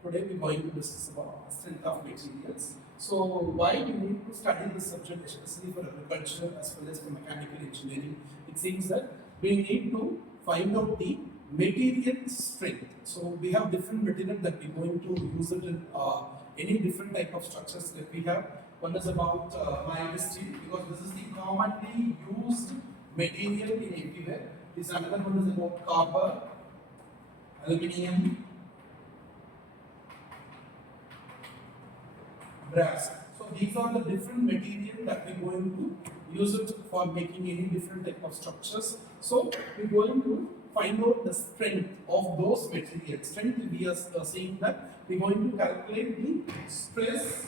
Today we're going to discuss about strength of materials. So why we need to study this subject, especially for agriculture as well as for mechanical engineering? It seems that we need to find out the material strength. So we have different material that we're going to use it in any different type of structures that we have. One is about mild steel because this is the commonly used material in everywhere. This another one is about copper, aluminium, brass. So these are the different material that we're going to use it for making any different type of structures. So we're going to find out the strength of those materials. Strength, we are saying that we're going to calculate the stress.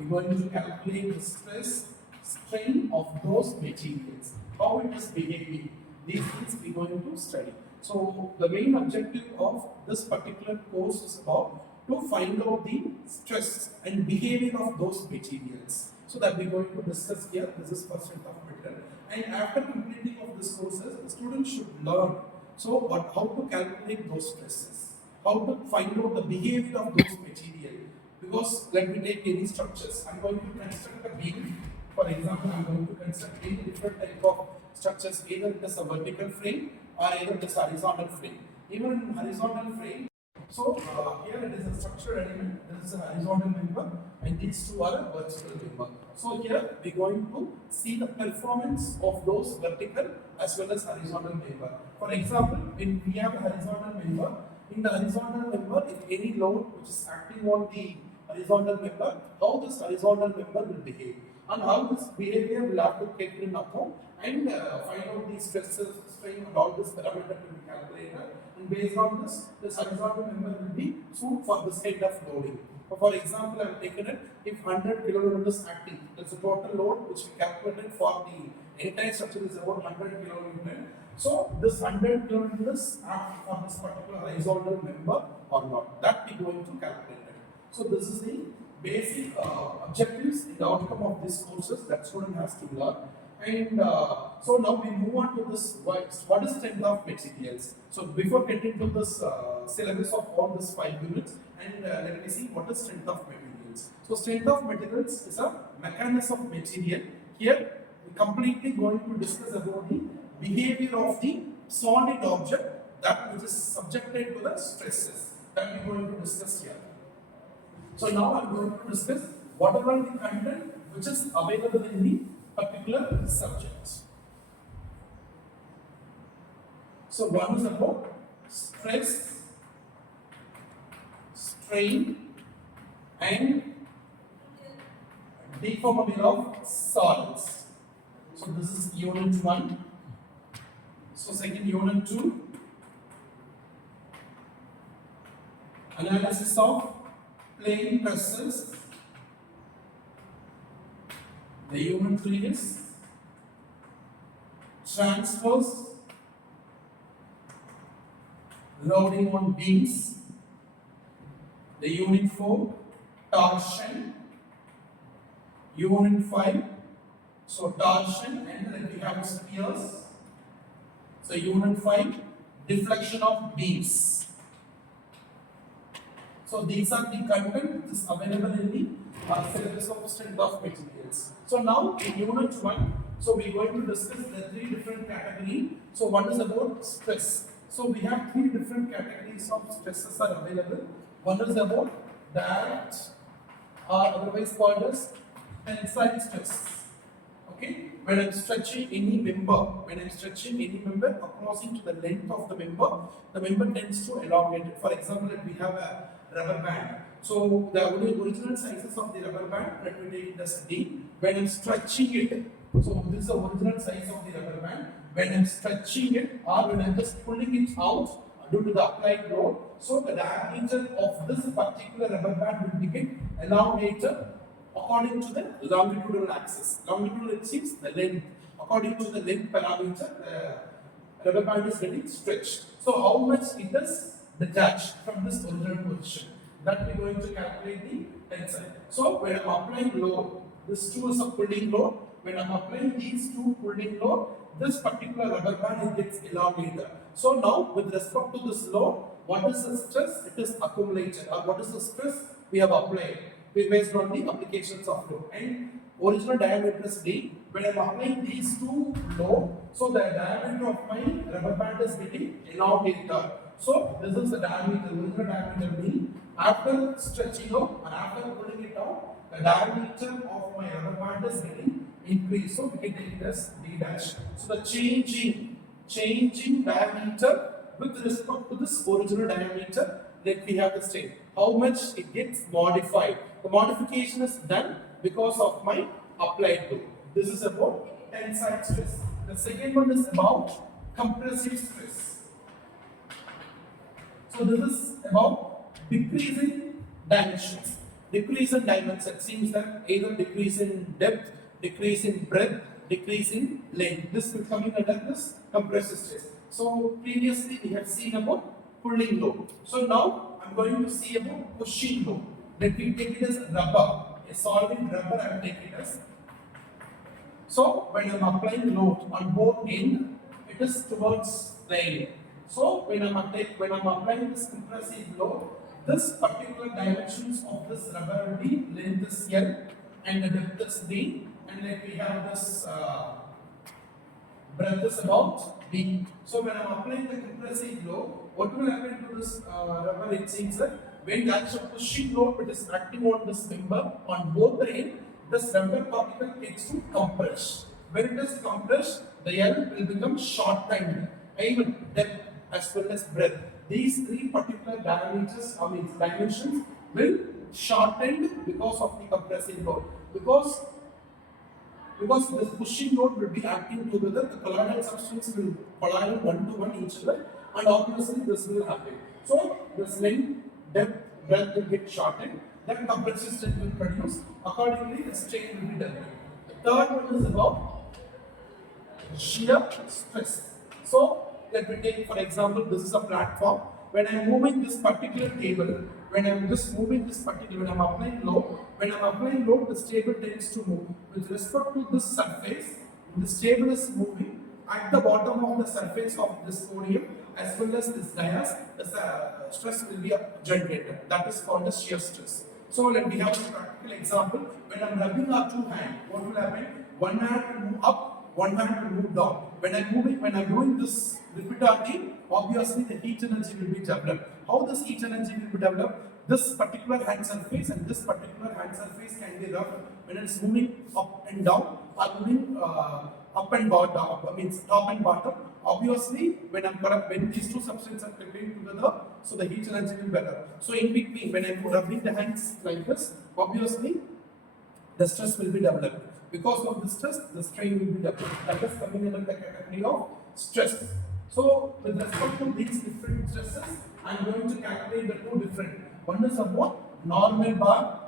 We're going to calculate the stress strain of those materials. How it is behaving. These things we're going to study. So the main objective of this particular course is about to find out the stress and behavior of those materials. So that we're going to discuss here. This is first strength of material. And after completing of this courses, the student should learn how to calculate those stresses, how to find out the behavior of those materials. Because let me take any structures. I'm going to construct a beam. For example, I'm going to construct any different type of structures. Either it is a vertical frame or either it is a horizontal frame. Even in horizontal frame, so here it is a structural element, this is a horizontal member and these two are a vertical member. So here we are going to see the performance of those vertical as well as horizontal member. For example, when we have a horizontal member, in the horizontal member, if any load which is acting on the horizontal member, how this horizontal member will behave and how this behavior will have to take in account and find out the stresses, strain and all this parameter will be calculated, and based on this horizontal member will be suited for this kind of loading. So for example, I have taken it, if 100 kilonewton is acting, that's the total load which we calculated for the entire structure is about 100 kilonewton. So this 100 kilonewton is apt for this particular horizontal member or not, that we are going to calculate it. So this is the basic objectives in the outcome of these courses that student has to learn. And so now we move on to this, what is strength of materials. So before getting to this syllabus of all these 5 units, and let me see what is strength of materials. So strength of materials is a mechanism of material. Here we completely going to discuss about the behavior of the solid object that which is subjected to the stresses that we are going to discuss here. So now I am going to discuss whatever the content which is available in the particular subject. So one is about stress, strain and deformability of solids. So this is unit 1. So second unit 2, analysis of plane stresses. The unit 3 is transverse loading on beams. The unit 4, torsion. Unit 5, so torsion, and then we have spheres. So unit 5, deflection of beams. So these are the content which is available in the syllabus of strength of materials. So now in unit 1, so we are going to discuss the 3 different categories. So one is about stress. So we have 3 different categories of stresses are available. One is about direct or otherwise called as tensile stress. Okay, when I'm stretching any member, crossing to the length of the member tends to elongate it. For example, if we have a rubber band, so the original sizes of the rubber band, let me take it as D. When I'm stretching it, so this is the original size of the rubber band. When I'm stretching it or when I'm just pulling it out due to the applied load, so the diameter of this particular rubber band will become elongated according to the longitudinal axis. Longitudinal it means the length. According to the length parameter, the rubber band is getting stretched. So how much it is detached from this original position, that we are going to calculate the tensile. So when I am applying load, this 2 is a pulling load. When I am applying these 2 pulling load, this particular rubber band gets elongated. So now with respect to this load, what is the stress it is accumulated, or what is the stress we have applied based on the applications of load. And original diameter is D. When I am applying these two load, so the diameter of my rubber band is getting elongated. So this is the diameter, original diameter D. After stretching out and after pulling it out, the diameter of my rubber band is getting increased. So we can take it as D dash. So the changing diameter with respect to this original diameter, that we have the same. How much it gets modified. The modification is done because of my applied load. This is about tensile stress. The second one is about compressive stress. So this is about decreasing dimensions. Decrease in dimensions seems that either decrease in depth, decrease in breadth, decrease in length. This will come in under this compressive stress. So previously we have seen about pulling load. So now I'm going to see about pushing load. Let me take it as rubber. A solid rubber I will take it as. So when I am applying load on both ends, it is towards the end. So when I am applying this compressive load, this particular dimensions of this rubber will be length is L and the depth is D, and then we have this breadth is about D. So when I am applying the compressive load, what will happen to this rubber? It seems that when the actual pushing load it is acting on this member on both the ends, this rubber particle gets to compress. When it is compressed, the L will become shortened, even depth as well as breadth. These three particular diameters, dimensions will shorten because of the compressive load. Because this pushing load will be acting together, the colloidal substance will collide one to one each other, and obviously this will happen. So this length, depth, breadth will get shortened. Then compressive stress will produce. Accordingly, the strain will be developed. The third one is about shear stress. So let me take, for example, this is a platform. When I am moving this particular table, when I am applying load, this table tends to move. With respect to this surface, this table is moving at the bottom of the surface of this podium as well as this dais, the stress will be generated. That is called as shear stress. So let me have a practical example. When I am rubbing our two hands, what will happen? One hand will move up, one hand will move down. When I am doing this repeatedly, obviously the heat energy will be developed. How this heat energy will be developed? This particular hand surface and this particular hand surface can be rubbed when it is moving up and down, or moving up and bottom, means top and bottom. Obviously, when these two substances are contained together, so the heat energy will be better. So in between, when I am rubbing the hands like this, obviously the stress will be developed. Because of the stress, the strain will be developed. That is coming under the category of stress. So with respect to these different stresses, I am going to calculate the two different. One is about normal bar,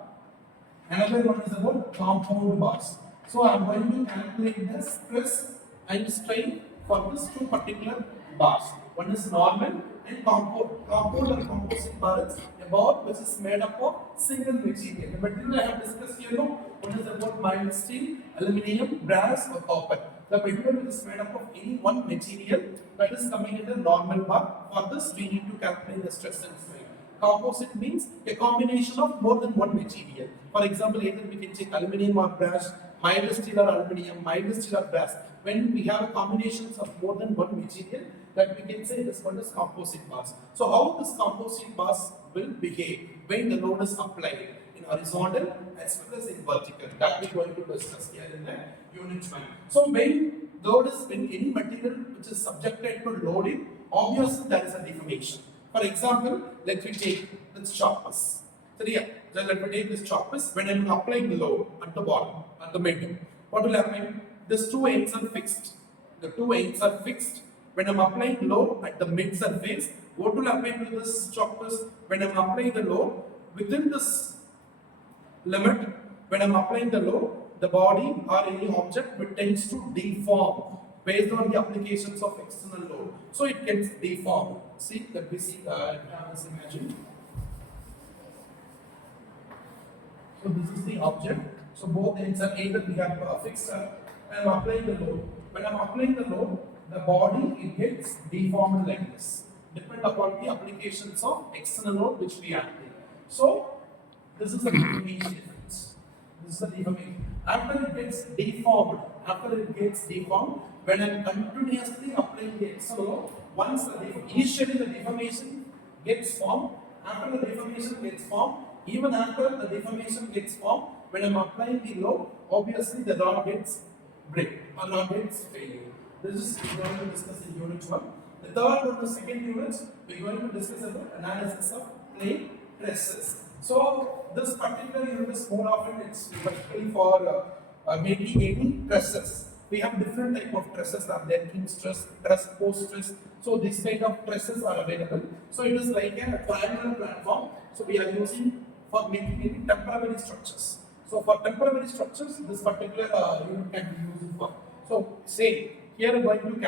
another one is about compound bars. So I am going to calculate the stress and strain for these two particular bars. One is normal and compound. Compound or composite bar is a bar which is made up of single material. The material I have discussed here now, one is about mild steel, aluminium, brass or copper. The material is made up of any one material that is coming in the normal bar. For this we need to calculate the stress and strain. Composite means a combination of more than one material. For example, either we can take aluminium or brass, mild steel or aluminium, mild steel or brass. When we have a combinations of more than one material, that we can say this one is composite bars. So how this composite bars will behave when the load is applied in horizontal as well as in vertical. That we are going to discuss here in the unit 1. So when any material which is subjected to loading, obviously there is a deformation. For example, let me take this choppers. So here, let me take this choppers. When I am applying the load at the bottom, at the middle, what will happen? These two ends are fixed. The two ends are fixed. When I am applying load at the mid surface, what will happen to this choppers? When I am applying the load within this limit, when I am applying the load, the body or any object which tends to deform based on the applications of external load. So it gets deformed. See, let me see, have this imagine. So this is the object. So both ends are either we have fixed and I am applying the load. When I am applying the load, the body it gets deformed like this. depend upon the applications of external load which we are doing. So this is the deformation difference. This is the deformation. After it gets deformed, when I'm continuously applying the external load, once initially the deformation gets formed, after the deformation gets formed, even after the deformation gets formed, when I'm applying the load, obviously the rod gets break or rod gets failure. This is we are going to discuss in unit 1. The third and the second unit, we are going to discuss about analysis of plane stresses. So this particular unit is more often it's particularly for making any stresses. We have different type of stresses are there, king stress, truss, post stress. So this kind of stresses are available. So it is like a triangular platform. So we are using for making any temporary structures. So for temporary structures, this particular unit can be used for. So say here I'm going to